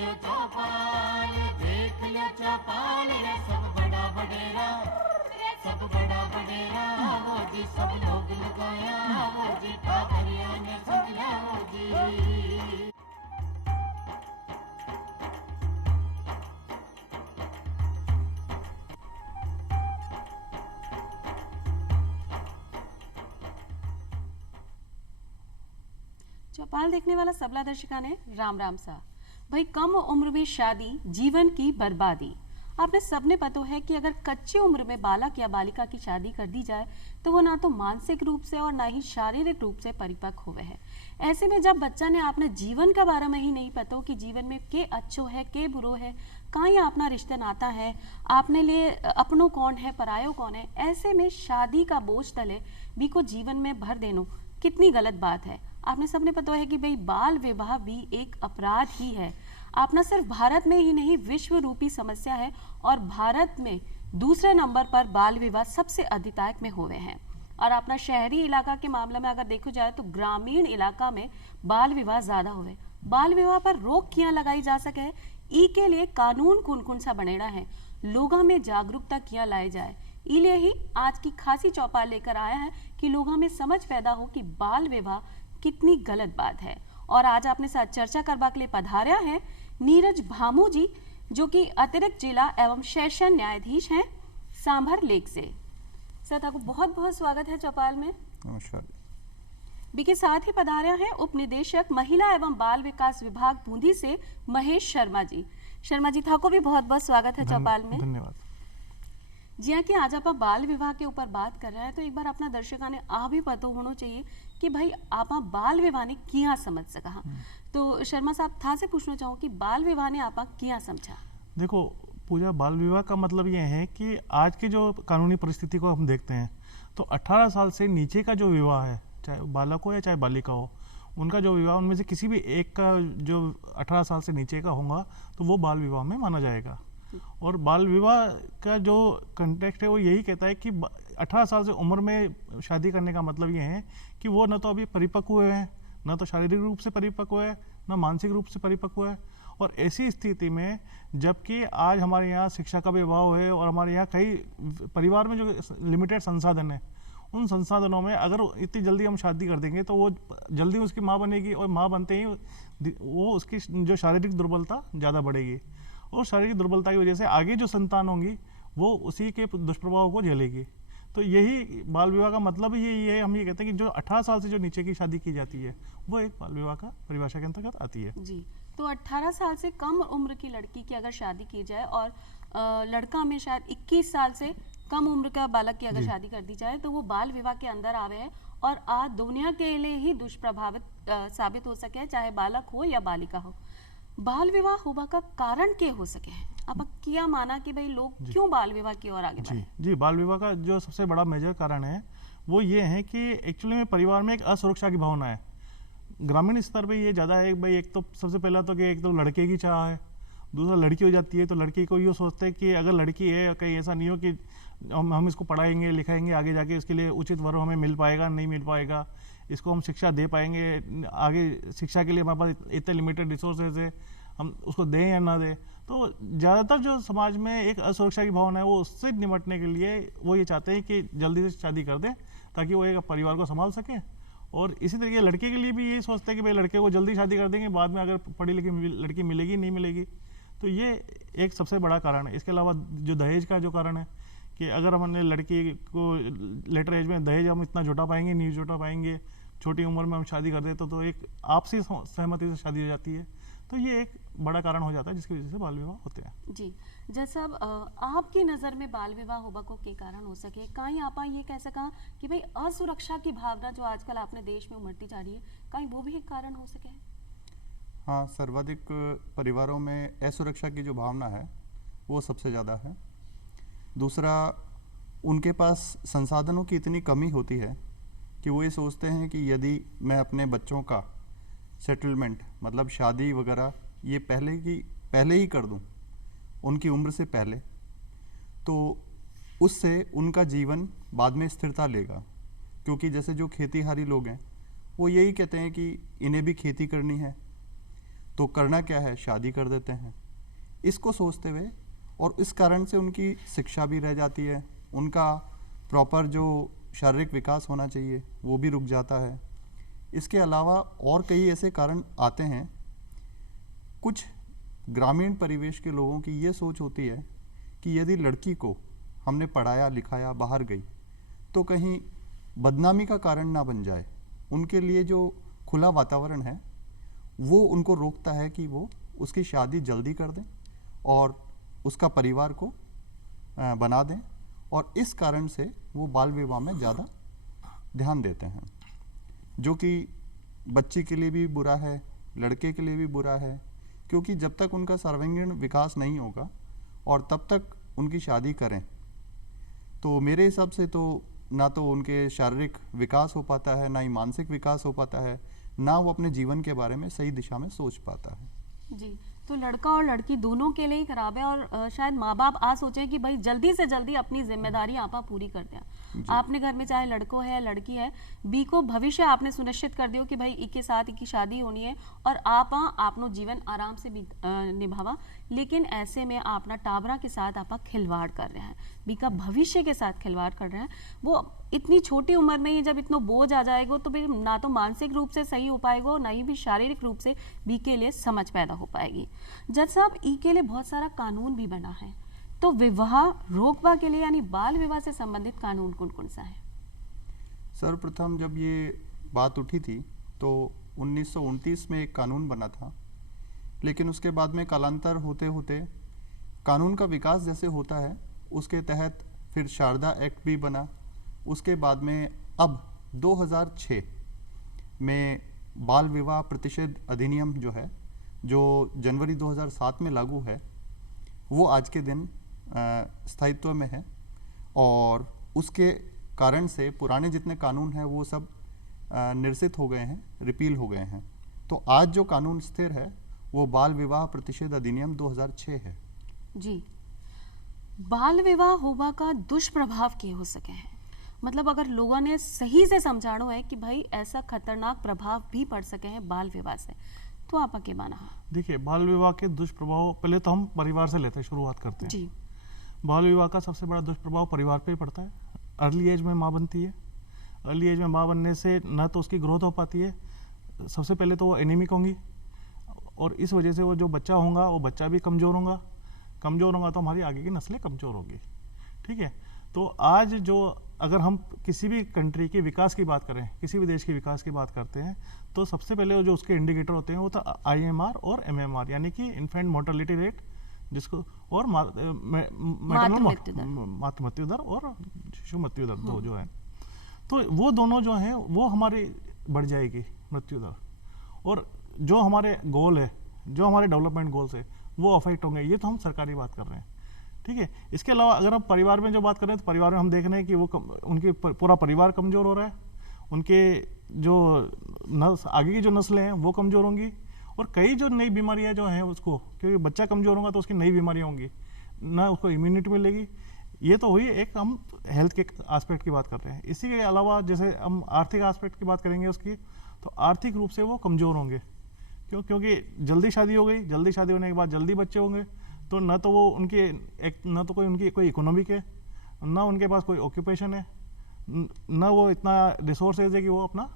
लियो चौपाल, देख लियो चौपाल रे सब बड़ा बडेरा, सब बड़ा बडेरा वो जी सब लोग लगाया वो जी ठाकरिया ने संगला वो जी। चौपाल देखने वाला सबला दर्शका ने राम राम सा। भाई कम उम्र में शादी जीवन की बर्बादी। आपने सबने पता है कि अगर कच्ची उम्र में बालक या बालिका की शादी कर दी जाए तो वो ना तो मानसिक रूप से और ना ही शारीरिक रूप से परिपक्व हुए हैं। ऐसे में जब बच्चा ने आपने जीवन का बारे में ही नहीं पता हो कि जीवन में के अच्छो है के बुरो है, कहाँ ये अपना रिश्ता नाता है, आपने लिए अपनों कौन है परायो कौन है, ऐसे में शादी का बोझ तले भी को जीवन में भर देनो कितनी गलत बात है। आपने सबने पता है कि भाई बाल विवाह भी एक अपराध ही है। आप न सिर्फ भारत में ही नहीं विश्व रूपी समस्या है और भारत में दूसरे नंबर पर बाल विवाह सबसे अधिकांश में हुए हैं। और अपना शहरी इलाका के मामले में अगर देखो जाए तो ग्रामीण इलाका में बाल विवाह ज्यादा हुए। बाल विवाह पर रोक किया लगाई जा सके ई के लिए कानून कौन कौन सा बनेड़ा है, लोगों में जागरूकता किया लाए जाए। इसलिए ही आज की खासी चौपाल लेकर आया है कि लोगों में समझ पैदा हो कि बाल विवाह कितनी गलत बात है। और आज आपने साथ चर्चा करवा के लिए पधारा है नीरज भामू जी, जो कि अतिरिक्त जिला एवं सेशन न्यायाधीश हैं सांभर लेक से। सर आपको बहुत बहुत स्वागत है चौपाल में। नमस्कार। बी के साथ ही पधारा है उप निदेशक महिला एवं बाल विकास विभाग बूंदी से महेश शर्मा जी। शर्मा जी था को भी बहुत बहुत स्वागत है चौपाल में। धन्यवाद जी हाँ, कि आज आप बाल विवाह के ऊपर बात कर रहे हैं तो एक बार अपना दर्शकों ने आ भी पता होना चाहिए कि भाई आप बाल विवाह ने किया समझ सका। तो शर्मा साहब था से पूछना चाहूँ कि बाल विवाह ने आप किया समझा। देखो पूजा, बाल विवाह का मतलब ये है कि आज की जो कानूनी परिस्थिति को हम देखते हैं तो 18 साल से नीचे का जो विवाह है, चाहे बालक हो या चाहे बालिका हो, उनका जो विवाह उनमें से किसी भी एक का जो 18 साल से नीचे का होगा तो वो बाल विवाह में माना जाएगा। और बाल विवाह का जो कंटेक्स्ट है वो यही कहता है कि 18 साल से उम्र में शादी करने का मतलब ये है कि वो न तो अभी परिपक्व हुए हैं, न तो शारीरिक रूप से परिपक्व है, न मानसिक रूप से परिपक्व है। और ऐसी स्थिति में जबकि आज हमारे यहाँ शिक्षा का भी अभाव है और हमारे यहाँ कई परिवार में जो लिमिटेड संसाधन है, उन संसाधनों में अगर इतनी जल्दी हम शादी कर देंगे तो वो जल्दी उसकी माँ बनेगी और माँ बनते ही वो उसकी जो शारीरिक दुर्बलता ज़्यादा बढ़ेगी और शारीरिक दुर्बलता की वजह से आगे जो संतान होंगी वो उसी के दुष्प्रभाव को झेलेगी। तो यही बाल विवाह का मतलब यही है। हम ये कहते हैं कि जो 18 साल से जो नीचे की शादी की जाती है वो एक बाल विवाह का परिभाषा के अंतर्गत आती है। जी, तो 18 साल से कम उम्र की लड़की की अगर शादी की जाए और लड़का में शायद 21 साल से कम उम्र का बालक की अगर शादी कर दी जाए तो वो बाल विवाह के अंदर आवे है और आज दुनिया के लिए ही दुष्प्रभावित साबित हो सके, चाहे बालक हो या बालिका हो। बाल विवाह होने का कारण क्या हो सके है? आप क्या माना कि भाई लोग क्यों बाल विवाह की ओर आगे बढ़े? जी, बाल विवाह का जो सबसे बड़ा मेजर कारण है वो ये है कि एक्चुअली में परिवार में एक असुरक्षा की भावना है। ग्रामीण स्तर पे ये ज़्यादा है भाई। एक तो सबसे पहला तो कि एक तो लड़के की चाह है, दूसरा लड़की हो जाती है तो लड़की को ये सोचते हैं कि अगर लड़की है कहीं ऐसा नहीं हो कि हम इसको पढ़ाएंगे लिखाएंगे, आगे जाके इसके लिए उचित वर्ण हमें मिल पाएगा नहीं मिल पाएगा, इसको हम शिक्षा दे पाएंगे, आगे शिक्षा के लिए हमारे पास इतने लिमिटेड रिसोर्सेज है, हम उसको दें या ना दें। तो ज़्यादातर जो समाज में एक असुरक्षा की भावना है वो उससे निपटने के लिए वो ये चाहते हैं कि जल्दी से शादी कर दें ताकि वो एक परिवार को संभाल सकें। और इसी तरीके लड़के के लिए भी यही सोचते हैं कि भाई लड़के को जल्दी शादी कर देंगे, बाद में अगर पढ़ी लिखी लड़की मिलेगी नहीं मिलेगी। तो ये एक सबसे बड़ा कारण है। इसके अलावा जो दहेज का जो कारण है कि अगर हमने लड़की को लेटर एज में दहेज हम इतना जुटा पाएंगे नहीं जुटा पाएंगे, छोटी उम्र में हम शादी कर देते तो एक आपसी सहमति से शादी हो जाती है। तो ये एक बड़ा कारण हो जाता है जिसकी वजह से बाल विवाह होते हैं। जी, जैसा आपकी नज़र में बाल विवाह होबा को के कारण हो सके, कहीं आप ये कह सका कि भाई असुरक्षा की भावना जो आजकल अपने देश में उमड़ती जा रही है, कहीं वो भी एक कारण हो सके? हाँ, सर्वाधिक परिवारों में असुरक्षा की जो भावना है वो सबसे ज़्यादा है। दूसरा, उनके पास संसाधनों की इतनी कमी होती है कि वो ये सोचते हैं कि यदि मैं अपने बच्चों का सेटलमेंट मतलब शादी वगैरह ये पहले ही कर दूं उनकी उम्र से पहले, तो उससे उनका जीवन बाद में स्थिरता लेगा। क्योंकि जैसे जो खेतीहारी लोग हैं वो यही कहते हैं कि इन्हें भी खेती करनी है, तो करना क्या है, शादी कर देते हैं। इसको सोचते हुए और इस कारण से उनकी शिक्षा भी रह जाती है, उनका प्रॉपर जो शारीरिक विकास होना चाहिए वो भी रुक जाता है। इसके अलावा और कई ऐसे कारण आते हैं। कुछ ग्रामीण परिवेश के लोगों की ये सोच होती है कि यदि लड़की को हमने पढ़ाया लिखाया, बाहर गई, तो कहीं बदनामी का कारण ना बन जाए। उनके लिए जो खुला वातावरण है वो उनको रोकता है कि वो उसकी शादी जल्दी कर दें और उसका परिवार को बना दें, और इस कारण से वो बाल विवाह में ज़्यादा ध्यान देते हैं, जो कि बच्ची के लिए भी बुरा है, लड़के के लिए भी बुरा है। क्योंकि जब तक उनका सर्वांगीण विकास नहीं होगा और तब तक उनकी शादी करें तो मेरे हिसाब से तो ना तो उनके शारीरिक विकास हो पाता है, ना ही मानसिक विकास हो पाता है, ना वो अपने जीवन के बारे में सही दिशा में सोच पाता है। जी, तो लड़का और लड़की दोनों के लिए ही खराब है। और शायद माँ बाप आ सोचे कि भाई जल्दी से जल्दी अपनी जिम्मेदारी आपा पूरी कर दें। आपने घर में चाहे लड़को है या लड़की है, बी को भविष्य आपने सुनिश्चित कर दियो कि भाई इके साथ इकी शादी होनी है और आप आपनो जीवन आराम से भी निभावा। लेकिन ऐसे में आपना टाबरा के साथ आपा खिलवाड़ कर रहे हैं, बी का भविष्य के साथ खिलवाड़ कर रहे हैं। वो इतनी छोटी उम्र में ही जब इतना बोझ आ जाएगा तो फिर ना तो मानसिक रूप से सही हो पाएगा, ना ही भी शारीरिक रूप से बी के लिए समझ पैदा हो पाएगी। जज साहब, ई के लिए बहुत सारा कानून भी बना है, तो विवाह रोकवा के लिए यानी बाल विवाह से संबंधित कानून कौन कौन सा है? सर्वप्रथम जब ये बात उठी थी तो 1929 में एक कानून बना था, लेकिन उसके बाद में कालांतर होते होते कानून का विकास जैसे होता है उसके तहत फिर शारदा एक्ट भी बना। उसके बाद में अब 2006 में बाल विवाह प्रतिषेध अधिनियम जो है, जो जनवरी 2007 में लागू है, वो आज के दिन स्थायित्व में है। और उसके कारण से पुराने जितने कानून हैं वो सब निरसित हो गए हैं, रिपील हो गए हैं। तो आज जो कानून स्थिर है वो बाल विवाह प्रतिषेध अधिनियम 2006 है। जी, बाल विवाह होवा का दुष्प्रभाव क्या हो सके हैं? मतलब अगर लोगों ने सही से समझाना है कि भाई ऐसा खतरनाक प्रभाव भी पड़ सके हैं बाल विवाह से, तो आप के माना? देखिए, बाल विवाह के दुष्प्रभाव पहले तो हम परिवार से लेते हैं, शुरुआत करते हैं। जी, बाल विवाह का सबसे बड़ा दुष्प्रभाव परिवार पे ही पड़ता है। अर्ली एज में माँ बनती है, अर्ली एज में माँ बनने से न तो उसकी ग्रोथ हो पाती है, सबसे पहले तो वो एनीमिक होंगी, और इस वजह से वो जो बच्चा होगा वो बच्चा भी कमज़ोर होगा तो हमारी आगे की नस्लें कमज़ोर होगी। ठीक है, तो आज जो अगर हम किसी भी कंट्री के विकास की बात करें, किसी भी देश के विकास की बात करते हैं, तो सबसे पहले जो उसके इंडिकेटर होते हैं वो तो IMR और MMR, यानी कि इन्फेंट मोर्टेलिटी रेट, जिसको और मातृ मृत्यु दर और शिशु मृत्यु दर, दो जो है, तो वो दोनों जो हैं वो हमारी बढ़ जाएगी मृत्यु दर, और जो हमारे गोल है, जो हमारे डेवलपमेंट गोल्स है वो अफेक्ट होंगे। ये तो हम सरकारी बात कर रहे हैं। ठीक है, इसके अलावा अगर हम परिवार में जो बात करें तो परिवार में हम देख रहे हैं कि वो उनके पूरा परिवार कमज़ोर हो रहा है, उनके जो आगे की जो नस्लें हैं वो कमज़ोर होंगी, और कई जो नई बीमारियां जो हैं उसको, क्योंकि बच्चा कमज़ोर होगा तो उसकी नई बीमारियां होंगी, ना उसको इम्यूनिटी मिलेगी। ये तो हुई एक, हम हेल्थ के एस्पेक्ट की बात कर रहे हैं। इसी के अलावा जैसे हम आर्थिक एस्पेक्ट की बात करेंगे उसकी, तो आर्थिक रूप से वो कमज़ोर होंगे, क्योंकि जल्दी शादी हो गई, जल्दी शादी होने के बाद जल्दी बच्चे होंगे, तो न तो वो न तो उनकी कोई इकोनॉमिक है, ना उनके पास कोई ऑक्यूपेशन है, ना वो इतना रिसोर्सेज है कि वो अपना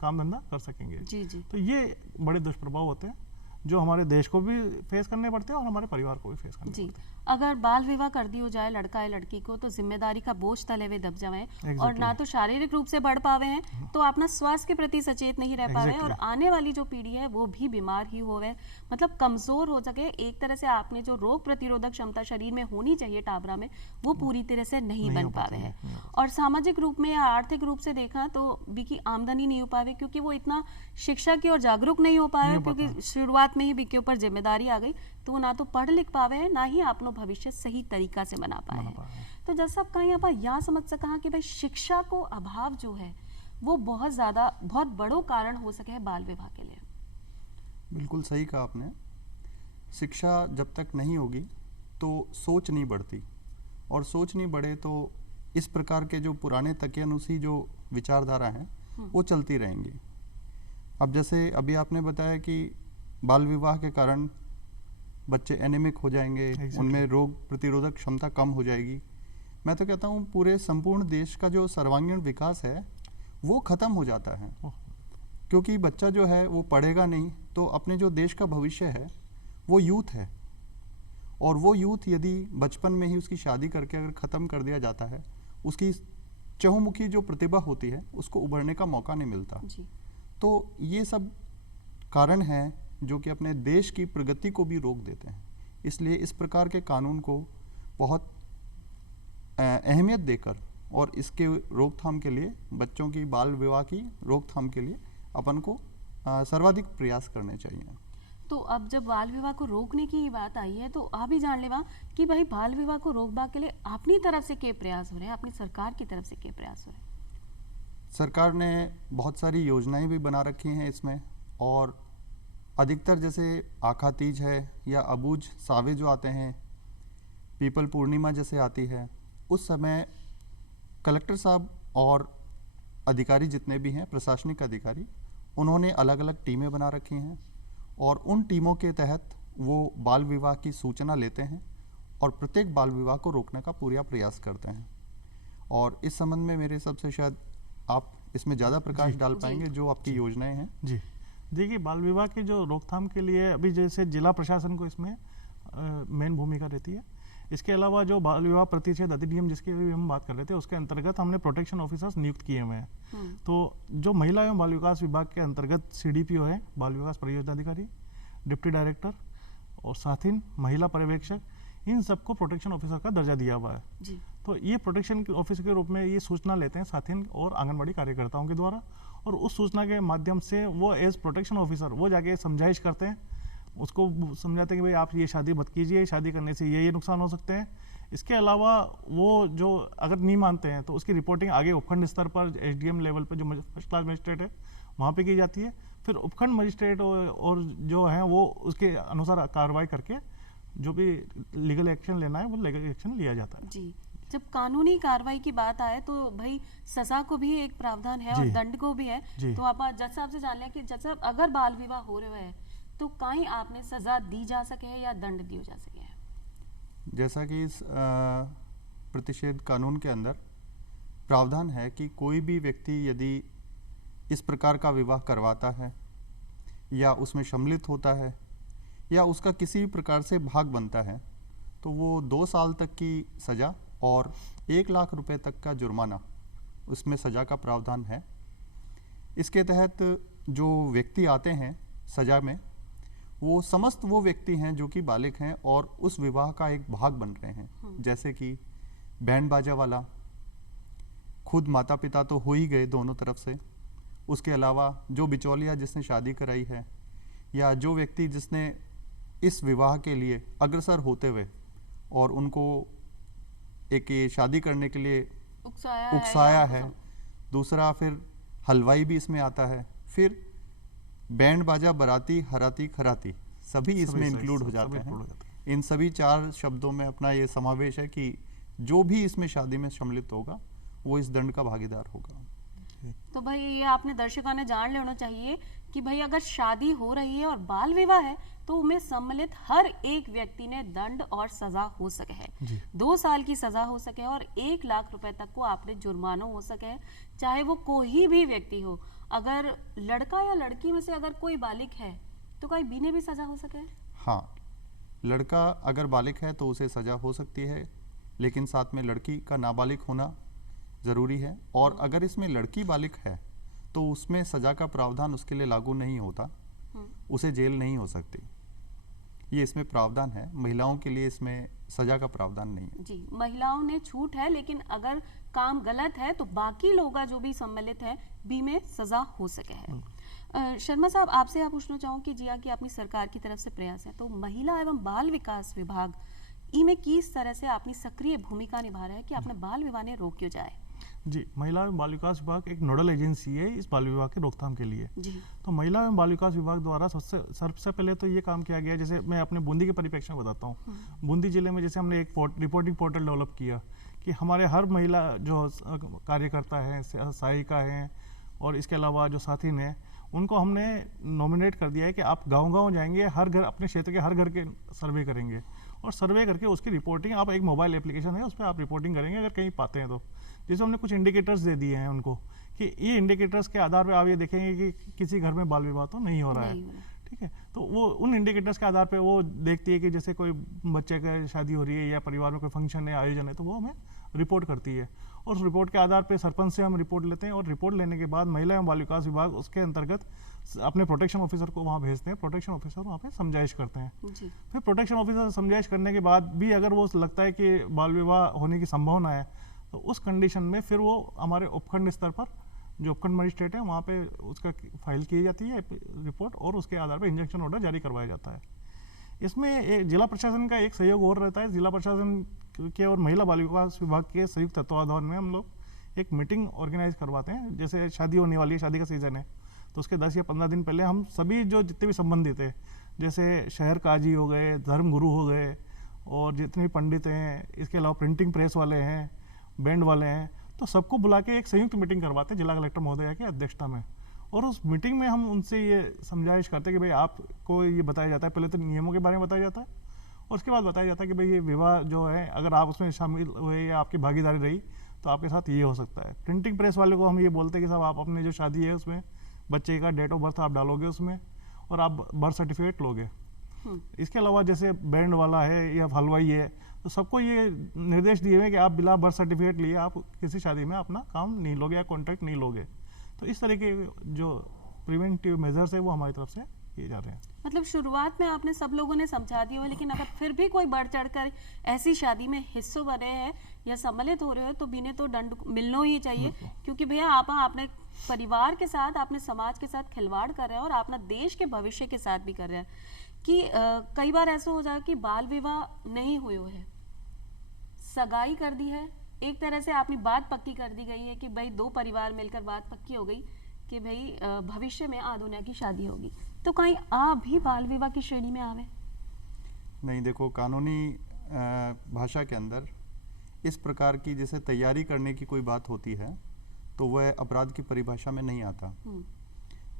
काम धंधा कर सकेंगे। जी जी, तो ये बड़े दुष्प्रभाव होते हैं जो हमारे देश को भी फेस करने पड़ते हैं और हमारे परिवार को भी फेस करने जी। पड़ते हैं। अगर बाल विवाह कर दी हो जाए लड़का या लड़की को, तो जिम्मेदारी का बोझ तले हुए दब जाए और ना तो शारीरिक रूप से बढ़ पावे हैं, तो अपना स्वास्थ्य के प्रति सचेत नहीं रह पावे, और आने वाली जो पीढ़ी है वो भी बीमार ही होवे, मतलब कमजोर हो सके। एक तरह से आपने जो रोग प्रतिरोधक क्षमता शरीर में होनी चाहिए टाबरा में, वो पूरी तरह से नहीं बन पावे हैं। और सामाजिक रूप में या आर्थिक रूप से देखा तो बी की आमदनी नहीं हो पावे, क्योंकि वो इतना शिक्षा की ओर जागरूक नहीं हो पाए, क्योंकि शुरुआत में ही बी के ऊपर जिम्मेदारी आ गई, तो वो ना तो पढ़ लिख पावे है, ना ही अपनो भविष्य सही तरीका से बना पाए हैं। तो जैसा आप कहीं आप यहाँ समझ सका कि भाई शिक्षा को अभाव जो है वो बहुत बड़ो कारण हो सके है बाल विवाह के लिए। बिल्कुल सही कहा आपने। शिक्षा जब तक नहीं होगी तो सोच नहीं बढ़ती, और सोच नहीं बढ़े तो इस प्रकार के जो पुराने तकियानुसी जो विचारधारा हैं वो चलती रहेंगी। अब जैसे अभी आपने बताया कि बाल विवाह के कारण बच्चे एनीमिक हो जाएंगे, Exactly. उनमें रोग प्रतिरोधक क्षमता कम हो जाएगी। मैं तो कहता हूँ पूरे संपूर्ण देश का जो सर्वांगीण विकास है वो खत्म हो जाता है, ओह। क्योंकि बच्चा जो है वो पढ़ेगा नहीं तो अपने जो देश का भविष्य है वो यूथ है, और वो यूथ यदि बचपन में ही उसकी शादी करके अगर ख़त्म कर दिया जाता है, उसकी चहुमुखी जो प्रतिभा होती है उसको उभरने का मौका नहीं मिलता। जी तो ये सब कारण हैं जो कि अपने देश की प्रगति को भी रोक देते हैं। इसलिए इस प्रकार के कानून को बहुत अहमियत देकर और इसके रोकथाम के लिए, बच्चों की बाल विवाह की रोकथाम के लिए अपन को सर्वाधिक प्रयास करने चाहिए। तो अब जब बाल विवाह को रोकने की बात आई है तो आप ही जान लेवा कि भाई बाल विवाह को रोकबा के लिए अपनी तरफ से क्या प्रयास हो रहे हैं, अपनी सरकार की तरफ से क्या प्रयास हो रहे हैं? सरकार ने बहुत सारी योजनाएं भी बना रखी हैं इसमें, और अधिकतर जैसे आखा तीज है या अबूझ सावे जो आते हैं, पीपल पूर्णिमा जैसे आती है, उस समय कलेक्टर साहब और अधिकारी जितने भी हैं, प्रशासनिक अधिकारी, उन्होंने अलग अलग टीमें बना रखी हैं और उन टीमों के तहत वो बाल विवाह की सूचना लेते हैं और प्रत्येक बाल विवाह को रोकने का पूरा प्रयास करते हैं। और इस संबंध में मेरे हिसाब से शायद आप इसमें ज़्यादा प्रकाश डाल पाएंगे जो आपकी योजनाएं हैं। जी देखिए, बाल विवाह की जो रोकथाम के लिए अभी जैसे जिला प्रशासन को इसमें मेन भूमिका रहती है। इसके अलावा जो बाल विवाह प्रतिषेध अधिनियम जिसकी भी हम बात कर रहे थे, उसके अंतर्गत हमने प्रोटेक्शन ऑफिसर्स नियुक्त किए हुए हैं। तो जो महिला एवं बाल विकास विभाग के अंतर्गत CDPO है, बाल विकास परियोजना अधिकारी, डिप्टी डायरेक्टर और साथ ही महिला पर्यवेक्षक, इन सबको प्रोटेक्शन ऑफिसर का दर्जा दिया हुआ है। जी तो ये प्रोटेक्शन ऑफिसर के रूप में ये सूचना लेते हैं साथी और आंगनबाड़ी कार्यकर्ताओं के द्वारा, और उस सूचना के माध्यम से वो एज प्रोटेक्शन ऑफिसर वो जाके समझाइश करते हैं, उसको समझाते हैं कि भाई आप ये शादी मत कीजिए, शादी करने से ये नुकसान हो सकते हैं। इसके अलावा वो जो अगर नहीं मानते हैं तो उसकी रिपोर्टिंग आगे उपखंड स्तर पर SDM लेवल पर जो फर्स्ट क्लास मजिस्ट्रेट है वहाँ पे की जाती है। फिर उपखंड मजिस्ट्रेट और जो हैं वो उसके अनुसार कार्रवाई करके जो भी लीगल एक्शन लेना है वो लीगल एक्शन लिया जाता है। जी जब कानूनी कार्रवाई की बात आए तो भाई सजा को भी एक प्रावधान है और जी। दंड को भी है। जी। तो आप जज साहब से जान लें कि जज साहब अगर बाल विवाह हो रहे है तो कहीं आपने सजा दी जा सके है या दंड दिया जा सके है? जैसा कि इस प्रतिषेध कानून के अंदर प्रावधान है कि कोई भी व्यक्ति यदि इस प्रकार का विवाह करवाता है या उसमें सम्मिलित होता है या उसका किसी भी प्रकार से भाग बनता है तो वो 2 साल तक की सज़ा और 1 लाख रुपए तक का जुर्माना, उसमें सज़ा का प्रावधान है। इसके तहत जो व्यक्ति आते हैं सज़ा में, वो समस्त वो व्यक्ति हैं जो कि बालिग हैं और उस विवाह का एक भाग बन रहे हैं। जैसे कि बैंड बाजा वाला, खुद माता पिता तो हो ही गए दोनों तरफ से, उसके अलावा जो बिचौलिया जिसने शादी कराई है या जो व्यक्ति जिसने इस विवाह के लिए अग्रसर होते हुए और उनको एक ये शादी करने के लिए उकसाया है। दूसरा फिर हलवाई भी इसमें आता है, फिर बैंड बाजा, बराती, हराती, खराती सभी इसमें इंक्लूड हो जाते हैं। इन सभी 4 शब्दों में अपना ये समावेश है कि जो भी इसमें शादी में सम्मिलित होगा वो इस दंड का भागीदार होगा। तो भाई ये आपने दर्शकों ने जान लेना चाहिए कि भाई अगर शादी हो रही है और बाल विवाह है तो उनमें सम्मिलित हर एक व्यक्ति ने दंड और सजा हो सके है। 2 साल की सजा हो सके और 1 लाख रुपए तक को आपने जुर्माना हो सके है, चाहे वो कोई भी व्यक्ति हो। अगर लड़का या लड़की में से अगर कोई बालिग है तो कोई बी ने भी सजा हो सके है? हाँ, लड़का अगर बालिग है तो उसे सजा हो सकती है, लेकिन साथ में लड़की का नाबालिग होना ज़रूरी है। और अगर इसमें लड़की बालिग है तो उसमें सजा का प्रावधान उसके लिए लागू नहीं होता, उसे जेल नहीं हो सकती। ये इसमें प्रावधान है। महिलाओं के लिए इसमें सजा का प्रावधान नहीं है। जी, महिलाओं ने छूट है, लेकिन अगर काम गलत है तो बाकी लोग जो भी सम्मिलित है बी में सजा हो सके है। शर्मा साहब, आपसे आप पूछना चाहूँ कि जी कि अपनी सरकार की तरफ से प्रयास है तो महिला एवं बाल विकास विभाग इनमें किस तरह से अपनी सक्रिय भूमिका निभा रहा है कि अपने बाल विवाह ने रोक्यो जाए? जी, महिला एवं बाल विकास विभाग एक नोडल एजेंसी है इस बाल विवाह के रोकथाम के लिए। जी। तो महिला एवं बाल विकास विभाग द्वारा सबसे पहले तो ये काम किया गया, जैसे मैं अपने बूंदी के परिप्रेक्ष्य में बताता हूँ। बूंदी जिले में जैसे हमने एक रिपोर्टिंग पोर्टल डेवलप किया कि हमारे हर महिला जो कार्यकर्ता हैं, सहायिका हैं और इसके अलावा जो साथी हैं, उनको हमने नॉमिनेट कर दिया है कि आप गांव-गांव जाएंगे, हर घर, अपने क्षेत्र के हर घर के सर्वे करेंगे और सर्वे करके उसकी रिपोर्टिंग आप, एक मोबाइल एप्लीकेशन है उस पर आप रिपोर्टिंग करेंगे अगर कहीं पाते हैं तो। जैसे हमने कुछ इंडिकेटर्स दे दिए हैं उनको कि ये इंडिकेटर्स के आधार पर आप ये देखेंगे कि किसी घर में बाल विवाह तो नहीं हो रहा है, ठीक है। तो वो उन इंडिकेटर्स के आधार पे वो देखती है कि जैसे कोई बच्चे का शादी हो रही है या परिवार में कोई फंक्शन है, आयोजन है, तो वो हमें रिपोर्ट करती है और उस रिपोर्ट के आधार पे सरपंच से हम रिपोर्ट लेते हैं और रिपोर्ट लेने के बाद महिला एवं बाल विकास विभाग उसके अंतर्गत अपने प्रोटेक्शन ऑफिसर को वहाँ भेजते हैं। प्रोटेक्शन ऑफिसर वहाँ पे समझाइश करते हैं। जी। फिर प्रोटेक्शन ऑफिसर समझाइश करने के बाद भी अगर वो लगता है कि बाल विवाह होने की संभावना है तो उस कंडीशन में फिर वो हमारे उपखंड स्तर पर जो उपखंड मजिस्ट्रेट है वहाँ पे उसका फाइल की जाती है रिपोर्ट और उसके आधार पर इंजंक्शन ऑर्डर जारी करवाया जाता है। इसमें जिला प्रशासन का एक सहयोग और रहता है। जिला प्रशासन के और महिला बाल विकास विभाग के संयुक्त तत्वाधान में हम लोग एक मीटिंग ऑर्गेनाइज करवाते हैं। जैसे शादी होने वाली है, शादी का सीज़न है, तो उसके 10 या 15 दिन पहले हम सभी जो जितने भी संबंधित है, जैसे शहर काजी हो गए, धर्म गुरु हो गए और जितने भी पंडित हैं, इसके अलावा प्रिंटिंग प्रेस वाले हैं, बैंड वाले हैं, तो सबको बुला के एक संयुक्त मीटिंग करवाते हैं जिला कलेक्टर महोदया की अध्यक्षता में। और उस मीटिंग में हम उनसे ये समझाइश करते हैं कि भाई आपको ये बताया जाता है, पहले तो नियमों के बारे में बताया जाता है और उसके बाद बताया जाता है कि भाई ये विवाह जो है अगर आप उसमें शामिल हुए या आपकी भागीदारी रही तो आपके साथ ये हो सकता है। प्रिंटिंग प्रेस वाले को हम ये बोलते हैं कि साहब आप अपने जो शादी है उसमें बच्चे का डेट ऑफ बर्थ आप डालोगे उसमें और आप बर्थ सर्टिफिकेट लोगे। इसके अलावा जैसे बैंड वाला है या हलवाई है, तो सबको ये निर्देश दिए हुए कि आप बिना बर्थ सर्टिफिकेट लिए आप किसी शादी में अपना काम नहीं लोगे या कॉन्ट्रैक्ट नहीं लोगे। तो इस तरह के जो प्रिवेंटिव मेजर्स है वो हमारी तरफ से किए जा रहे हैं। मतलब शुरुआत में आपने सब लोगों ने समझा दिया हो, लेकिन अगर फिर भी कोई बढ़ चढ़कर ऐसी शादी में हिस्सों बने हैं या सम्मिलित हो रहे हो तो बिने तो दंड मिलना ही चाहिए, क्योंकि भैया आप अपने परिवार के साथ, अपने समाज के साथ खिलवाड़ कर रहे हैं और अपना देश के भविष्य के साथ भी कर रहे हैं। कि कई बार ऐसा हो जाए कि बाल विवाह नहीं हुए है, सगाई कर दी है, एक तरह से आपने बात पक्की कर दी गई है कि भाई दो परिवार मिलकर बात पक्की हो गई कि भाई भविष्य में आदुनिया की शादी होगी, तो कहीं आप भी बाल विवाह की श्रेणी में आवे? नहीं, देखो, कानूनी भाषा के अंदर इस प्रकार की जैसे तैयारी करने की कोई बात होती है तो वह अपराध की परिभाषा में नहीं आता।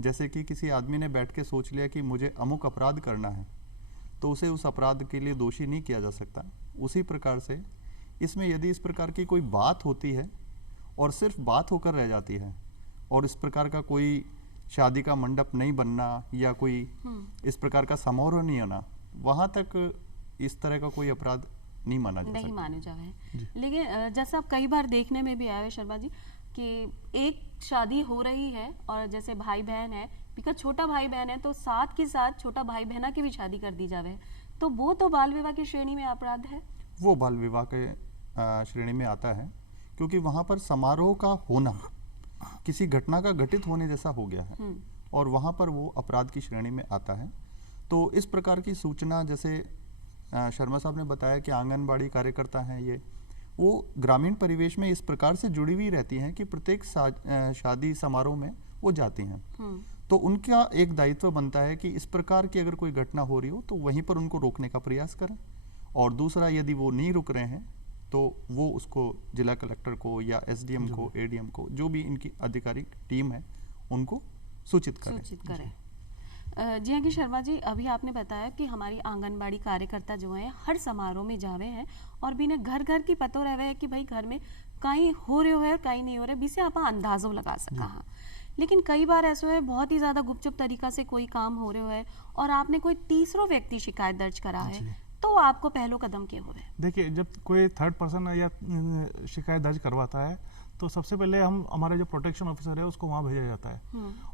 जैसे कि किसी आदमी ने बैठ के सोच लिया कि मुझे अमुक अपराध करना है तो उसे उस अपराध के लिए दोषी नहीं किया जा सकता। उसी प्रकार से इसमें यदि इस प्रकार की कोई बात होती है और सिर्फ बात होकर रह जाती है और इस प्रकार का कोई शादी का मंडप नहीं बनना या कोई इस प्रकार का समारोह नहीं होना, वहाँ तक इस तरह का कोई अपराध नहीं माना जा सकता। नहीं माने जावे। लेकिन जैसा आप कई बार देखने में भी आया है शर्मा जी कि एक शादी हो रही है और जैसे भाई बहन है, बिकॉज छोटा भाई बहन है तो साथ के साथ छोटा भाई बहना की भी शादी कर दी जावे, तो वो तो बाल विवाह की श्रेणी में अपराध है। वो बाल विवाह के श्रेणी में आता है क्योंकि वहाँ पर समारोह का होना किसी घटना का घटित होने जैसा हो गया है और वहाँ पर वो अपराध की श्रेणी में आता है। तो इस प्रकार की सूचना, जैसे शर्मा साहब ने बताया कि आंगनबाड़ी कार्यकर्ता हैं, ये वो ग्रामीण परिवेश में इस प्रकार से जुड़ी हुई रहती हैं कि प्रत्येक शादी समारोह में वो जाती हैं। तो उनका एक दायित्व बनता है कि इस प्रकार की अगर कोई घटना हो रही हो तो वहीं पर उनको रोकने का प्रयास करें, और दूसरा यदि वो नहीं रुक रहे हैं तो वो उसको जिला कलेक्टर को या एसडीएम को, एडीएम को, जो भी इनकी आधिकारिक टीम है उनको सूचित करें। जी हाँ कि शर्मा जी, अभी आपने बताया कि हमारी आंगनबाड़ी कार्यकर्ता जो है हर समारोह में जावे हैं और भी ने घर घर की पतो रहे है कि भाई घर में कहीं हो रहे हो है और कहीं नहीं हो रहे, बीसे आप अंदाजो लगा सका। हाँ, लेकिन कई बार ऐसा है बहुत ही ज़्यादा गुपचुप तरीका से कोई काम हो रहे है और आपने कोई तीसरा व्यक्ति शिकायत दर्ज करा है, तो आपको पहलो कदम क्या हो? देखिए, जब कोई थर्ड पर्सन या शिकायत दर्ज करवाता है तो सबसे पहले हम हमारे जो प्रोटेक्शन ऑफिसर है उसको वहाँ भेजा जाता है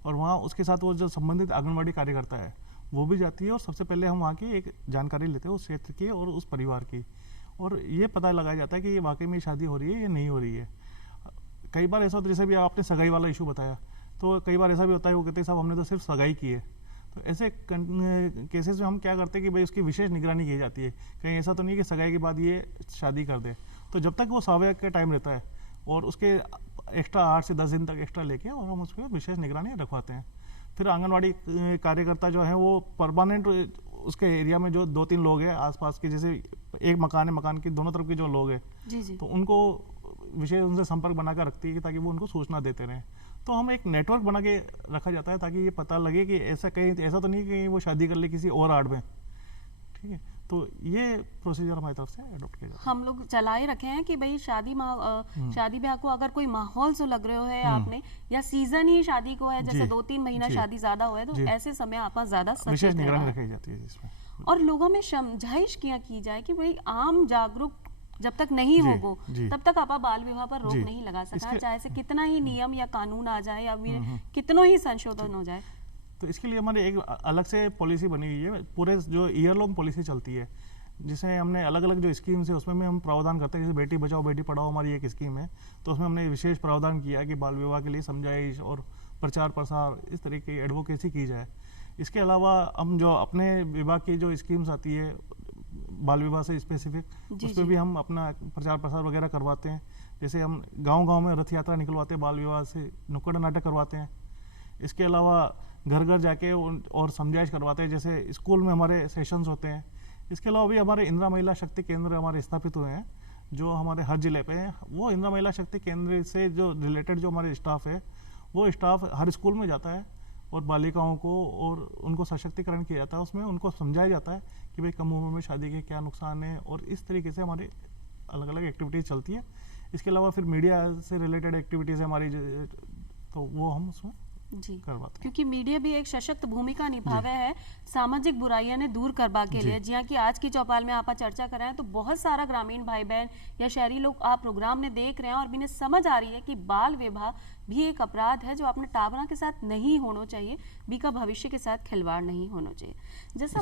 और वहाँ उसके साथ वो जो संबंधित आंगनबाड़ी कार्यकर्ता है वो भी जाती है और सबसे पहले हम वहाँ की एक जानकारी लेते हैं उस क्षेत्र की और उस परिवार की, और ये पता लगाया जाता है कि ये वाकई में शादी हो रही है या नहीं हो रही है। कई बार ऐसा होता है, जैसे भी आपने सगाई वाला इशू बताया, तो कई बार ऐसा भी होता है वो कहते हैं साहब हमने तो सिर्फ सगाई की है। तो ऐसे केसेस में हम क्या करते हैं कि भाई उसकी विशेष निगरानी की जाती है, कहीं ऐसा तो नहीं है कि सगाई के बाद ये शादी कर दे। तो जब तक वो सावयव का टाइम रहता है और उसके एक्स्ट्रा 8 से 10 दिन तक एक्स्ट्रा लेके और हम उसको विशेष निगरानी रखवाते हैं। फिर आंगनवाड़ी कार्यकर्ता जो है वो परमानेंट उसके एरिया में जो 2-3 लोग हैं आसपास के, जैसे एक मकान है, मकान के दोनों तरफ के जो लोग हैं तो उनको विशेष उनसे संपर्क बनाकर रखती है ताकि वो उनको सूचना देते रहें। तो हम एक नेटवर्क बना के रखा जाता है ताकि ये पता लगे कि ऐसा तो नहीं कि कहीं वो शादी कर ले किसी और आड़ में, ठीक है। तो ये प्रोसीजर हमारी तरफ से अडॉप्ट किया जाता है। हम लोग चलाए रखे हैं कि भाई शादी ब्याह को अगर कोई माहौल से लग रहे हो है आपने, या सीजन ही शादी को है, जैसे जी, 2-3 महीना जी, शादी ज्यादा हुआ है, तो जी। ऐसे समय आप ज्यादा विशेष सचेत निगरानी रहना। रखी जाती है इसमें। और लोगों में समझाइश किया की जाए कि भाई आम जागरूक जब तक नहीं जी, होगो जी। तब तक आप बाल विवाह पर रोक जी। नहीं लगा सका, इसके- चाहे से कितना ही नियम या कानून आ जाए या कितनों ही संशोधन हो जाए। तो इसके लिए हमारे एक अलग से पॉलिसी बनी हुई है, पूरे जो ईयर लॉन्ग पॉलिसी चलती है, जिसमें हमने अलग अलग जो स्कीम्स है उसमें में हम प्रावधान करते हैं। जैसे बेटी बचाओ बेटी पढ़ाओ हमारी एक स्कीम है, तो उसमें हमने विशेष प्रावधान किया कि बाल विवाह के लिए समझाइश और प्रचार प्रसार इस तरीके की एडवोकेसी की जाए। इसके अलावा हम जो अपने विभाग की जो स्कीम्स आती है बाल विवाह से स्पेसिफिक, जी, उस पर जी। भी हम अपना प्रचार प्रसार वगैरह करवाते हैं। जैसे हम गांव-गांव में रथ यात्रा निकलवाते हैं, बाल विवाह से नुक्कड़ नाटक करवाते हैं। इसके अलावा घर घर जाके और समझाइश करवाते हैं, जैसे स्कूल में हमारे सेशंस होते हैं। इसके अलावा भी हमारे इंदिरा महिला शक्ति केंद्र हमारे स्थापित हुए हैं जो हमारे हर जिले पे हैं। वो इंदिरा महिला शक्ति केंद्र से जो रिलेटेड जो हमारे स्टाफ है, वो स्टाफ हर स्कूल में जाता है और बालिकाओं को और उनको सशक्तिकरण किया जाता है। उसमें उनको समझाया जाता है कि भाई कम उम्र में शादी के क्या नुकसान है, और इस तरीके से हमारी अलग अलग एक्टिविटीज़ चलती है। इसके अलावा फिर मीडिया से रिलेटेड एक्टिविटीज़ है हमारी, तो वो हम उसमें जी, करवाते हैं। क्योंकि मीडिया भी एक सशक्त भूमिका निभावे है सामाजिक बुराइयां ने दूर करवा के लिए। जिया कि आज की चौपाल में आप चर्चा कर रहे हैं, तो बहुत सारा ग्रामीण भाई बहन या शहरी लोग आप प्रोग्राम ने देख रहे हैं और भी समझ आ रही है कि बाल विवाह भी एक अपराध है जो अपने टाबरा के साथ नहीं होना चाहिए, बी का भविष्य के साथ खिलवाड़ नहीं होना चाहिए। जैसा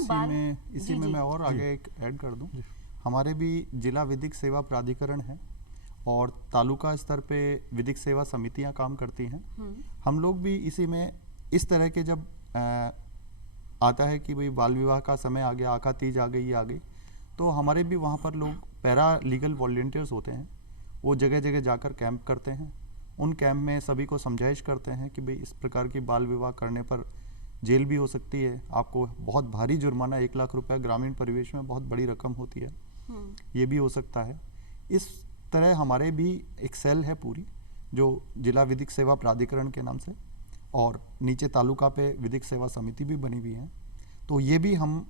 इसी में मैं और आगे एक ऐड कर दूं, हमारे भी जिला विधिक सेवा प्राधिकरण है और तालुका स्तर पे विधिक सेवा समितियां काम करती हैं। हम लोग भी इसी में इस तरह के जब आता है कि भाई बाल विवाह का समय आ गया, आका तीज आ गई, तो हमारे भी वहाँ पर लोग पैरा लीगल वॉलंटियर्स होते हैं। वो जगह जगह जाकर कैंप करते हैं। उन कैंप में सभी को समझाइश करते हैं कि भाई इस प्रकार की बाल विवाह करने पर जेल भी हो सकती है, आपको बहुत भारी जुर्माना 1 लाख रुपया ग्रामीण परिवेश में बहुत बड़ी रकम होती है, ये भी हो सकता है। इस तरह हमारे भी एक सेल है पूरी जो जिला विधिक सेवा प्राधिकरण के नाम से, और नीचे तालुका पे विधिक सेवा समिति भी बनी हुई है। तो ये भी हम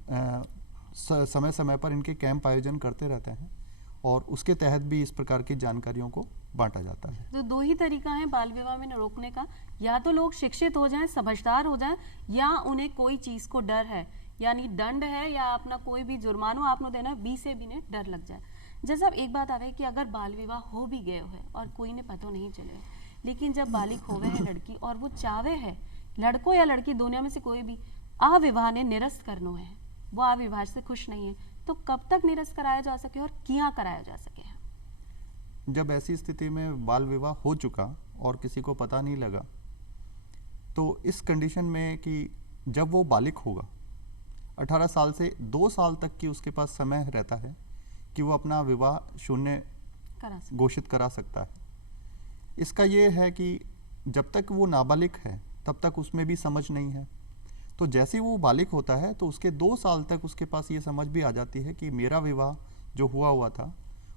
समय समय पर इनके कैंप आयोजन करते रहते हैं और उसके तहत भी इस प्रकार की जानकारियों को बांटा जाता है। तो 2 ही तरीका है बाल विवाह में रोकने का, या तो लोग शिक्षित हो जाएं, समझदार हो जाएं, या उन्हें कोई चीज को डर है, यानी दंड है या अपना कोई भी जुर्माना आपने देना है, बी से भी ने डर लग जाए। जैसा एक बात आवे कि अगर बाल विवाह हो भी गए है और कोई ने पता नहीं चले, लेकिन जब बालिक होवे है लड़की और वो चावे है, लड़को या लड़की दोनों में से कोई भी अविवाह ने निरस्त करनो है, वो अविवाह से खुश नहीं है, तो कब तक निरस्त कराया जा सके और क्या कराया जा सके? जब ऐसी स्थिति में बाल विवाह हो चुका और किसी को पता नहीं लगा, तो इस कंडीशन में कि जब वो बालिक होगा 18 साल से 2 साल तक की उसके पास समय रहता है कि वो अपना विवाह शून्य घोषित करा सकता है। इसका ये है कि जब तक वो नाबालिग है तब तक उसमें भी समझ नहीं है, तो जैसे वो बालिग होता है तो उसके 2 साल तक उसके पास ये समझ भी आ जाती है कि मेरा विवाह जो हुआ था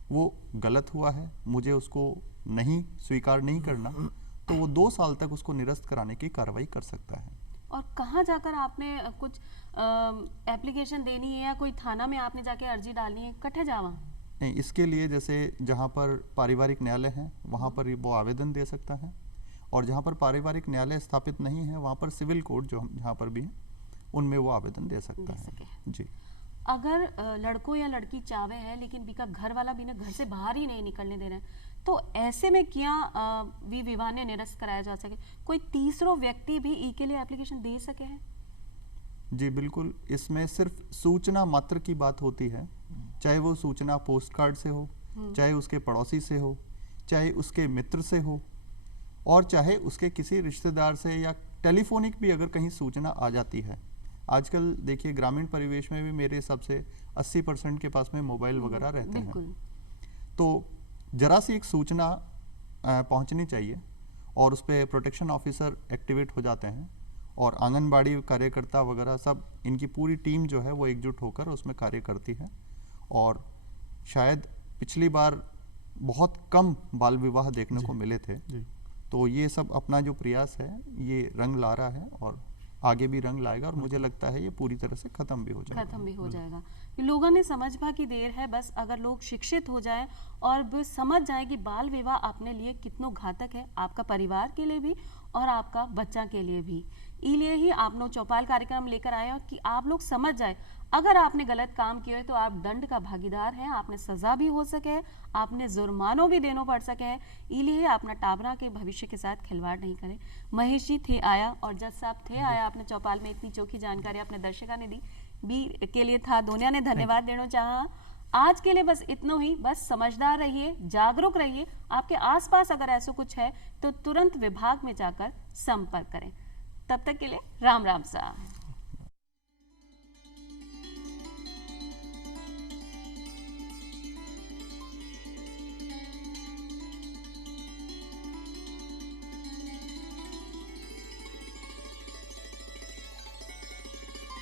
वो गलत हुआ है, मुझे उसको नहीं स्वीकार नहीं करना, तो वो 2 साल तक उसको निरस्त कराने की कार्रवाई कर सकता है। और कहाँ जाकर आपने कुछ एप्लीकेशन देनी है या कोई थाना में आपने जाके अर्जी डालनी है, कठे जावा? नहीं, इसके लिए जैसे जहाँ पर पारिवारिक न्यायालय है वहाँ पर वो आवेदन दे सकता है, और जहाँ पर पारिवारिक न्यायालय स्थापित नहीं है वहाँ पर सिविल कोर्ट जो जहाँ पर भी है उनमें वो आवेदन दे सकता है। जी, अगर लड़को या लड़की चावे है लेकिन बीका घर वाला भी घर से बाहर ही नहीं निकलने दे रहे हैं, तो ऐसे में क्या विवाह ने निरस्त कराया जा सके? कोई तीसरो व्यक्ति भी ई के लिए एप्लीकेशन दे सके हैं? जी बिल्कुल, इसमें सिर्फ सूचना मात्र की बात होती है, चाहे वो सूचना पोस्ट कार्ड से हो, चाहे उसके पड़ोसी से हो, चाहे उसके मित्र से हो, और चाहे उसके किसी रिश्तेदार से, या टेलीफोनिक भी अगर कहीं सूचना आ जाती है। आजकल देखिए ग्रामीण परिवेश में भी मेरे हिसाब से 80% के पास में मोबाइल वगैरह रहते हैं, तो जरा सी एक सूचना पहुंचनी चाहिए और उस पर प्रोटेक्शन ऑफिसर एक्टिवेट हो जाते हैं, और आंगनबाड़ी कार्यकर्ता वगैरह सब इनकी पूरी टीम जो है वो एकजुट होकर उसमें कार्य करती है। और शायद पिछली बार बहुत कम बाल विवाह देखने को मिले थे, तो ये सब अपना जो प्रयास है ये रंग ला रहा है और आगे भी रंग लाएगा, और मुझे लगता है ये पूरी तरह से खत्म भी हो जाएगा। खत्म भी हो जाएगा। ये लोगों ने समझना की देर है, बस अगर लोग शिक्षित हो जाएं और वो समझ जाएं कि बाल विवाह अपने लिए कितना घातक है, आपका परिवार के लिए भी और आपका बच्चा के लिए भी। इसलिए ही आपने चौपाल कार्यक्रम लेकर आए हो कि आप लोग समझ जाए अगर आपने गलत काम किया है तो आप दंड का भागीदार हैं, आपने सजा भी हो सके, आपने जुर्मानो भी देना पड़ सके। इसलिए अपना टाबरा के भविष्य के साथ खिलवाड़ नहीं करें। महेश जी थे आया और जज साहब थे आया, आपने चौपाल में इतनी चौखी जानकारी अपने दर्शकों ने दी भी के लिए था दोनों ने धन्यवाद देना चाहा। आज के लिए बस इतना ही, बस समझदार रहिए, जागरूक रहिए। आपके आसपास अगर ऐसा कुछ है तो तुरंत विभाग में जाकर संपर्क करें। तब तक के लिए राम राम साहब।